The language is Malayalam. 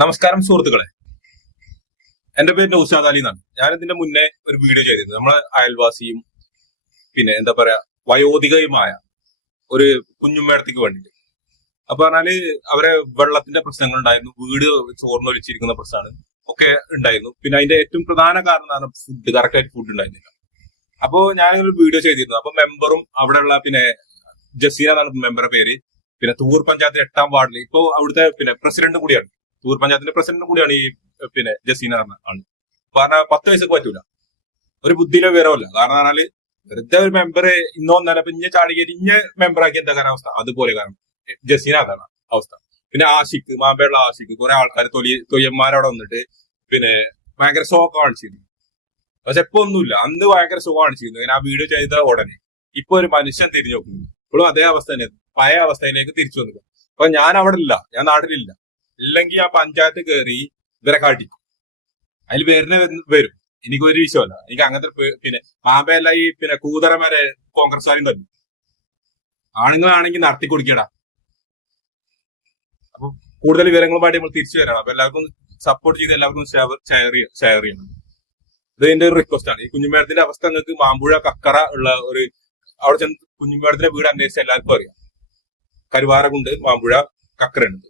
നമസ്കാരം സുഹൃത്തുക്കളെ. എന്റെ പേര് നൗസാദ് അലി എന്നാണ്. ഞാൻ ഇതിന്റെ മുന്നേ ഒരു വീഡിയോ ചെയ്തിരുന്നു. നമ്മളെ അയൽവാസിയും പിന്നെ എന്താ പറയാ വയോധികയുമായ ഒരു കുഞ്ഞുമേടത്തേക്ക് വേണ്ടിയിട്ട്. അപ്പൊ പറഞ്ഞാൽ അവരെ വെള്ളത്തിന്റെ പ്രശ്നങ്ങൾ ഉണ്ടായിരുന്നു വീട് ചോർന്നൊലിച്ചിരിക്കുന്ന പ്രശ്നമാണ് ഒക്കെ ഉണ്ടായിരുന്നു. പിന്നെ അതിന്റെ ഏറ്റവും പ്രധാന കാരണം ഫുഡ് കറക്റ്റ് ആയിട്ട് ഫുഡ് ഉണ്ടായിരുന്നില്ല. അപ്പോ ഞാൻ ഒരു വീഡിയോ ചെയ്തിരുന്നു. അപ്പൊ മെമ്പറും അവിടെയുള്ള പിന്നെ ജസീന എന്നാണ് മെമ്പറുടെ പേര്. പിന്നെ തൂർ പഞ്ചായത്ത് എട്ടാം വാർഡിൽ ഇപ്പോ അവിടുത്തെ പിന്നെ പ്രസിഡന്റ് കൂടിയാണ്. തൂർ പഞ്ചായത്തിന്റെ പ്രസിഡന്റ് കൂടിയാണ് ഈ പിന്നെ ജസീന പറഞ്ഞ ആണ് കാരണം പത്ത് വയസ്സൊക്കെ പറ്റൂല. ഒരു ബുദ്ധിയിലെ വിവരമല്ല കാരണം പറഞ്ഞാൽ വെറുതെ ഒരു മെമ്പർ ഇന്നോ ഒന്നല്ല ഇഞ്ഞ ചാടികേരി ഇഞ്ഞ മെമ്പറാക്കി എന്താ കാരണം അവസ്ഥ? അതുപോലെ കാരണം ജസീന അതാണ് അവസ്ഥ. പിന്നെ ആശിക്ക് മാമ്പേള്ള ആശിക്ക് കുറെ ആൾക്കാർ തൊലി തൊയ്യന്മാരവിടെ വന്നിട്ട് പിന്നെ ഭയങ്കര ഷോക്ക് കാണിച്ചിരുന്നു. പക്ഷെ ഇപ്പൊ ഒന്നുമില്ല. അന്ന് ഭയങ്കര സുഖം കാണിച്ചിരുന്നു. ഞാൻ ആ വീഡിയോ ചെയ്ത ഉടനെ. ഇപ്പൊ ഒരു മനുഷ്യൻ തിരിഞ്ഞു നോക്കുന്നു ഇപ്പോഴും അതേ അവസ്ഥ തന്നെ. പഴയ അവസ്ഥയിലേക്ക് തിരിച്ചു വന്നു അപ്പൊ ഞാൻ അവിടെ ഇല്ല. ഞാൻ നാട്ടിലില്ല. ഇല്ലെങ്കിൽ ആ പഞ്ചായത്ത് കയറി ഇവരെ കാട്ടിക്കും. അതിൽ വരുന്ന വരും. എനിക്ക് ഒരു വിഷയമല്ല എനിക്ക് അങ്ങനത്തെ പിന്നെ മാമ്പയല്ല ഈ പിന്നെ കൂതറ വരെ കോൺഗ്രസ്സുകാരും തന്നു ആണുങ്ങളാണെങ്കിൽ നടത്തി കൊടുക്കടാ. അപ്പൊ കൂടുതൽ വിവരങ്ങളുമായിട്ട് നമ്മൾ തിരിച്ചു വരണം അപ്പൊ എല്ലാവർക്കും സപ്പോർട്ട് ചെയ്ത് എല്ലാവർക്കും ഷെയർ ഷെയർ ചെയ്യണം. ഇത് എന്റെ ഒരു റിക്വസ്റ്റ് ആണ്. ഈ കുഞ്ഞുമേടത്തിന്റെ അവസ്ഥ നിങ്ങൾക്ക് മാമ്പുഴ കക്കറ ഉള്ള ഒരു അവിടെ ചെന്ന് കുഞ്ഞുമേടത്തിന്റെ വീട് അന്വേഷിച്ച എല്ലാവർക്കും അറിയാം. കരുവാറകുണ്ട് മാമ്പുഴ കക്കറയുണ്ട്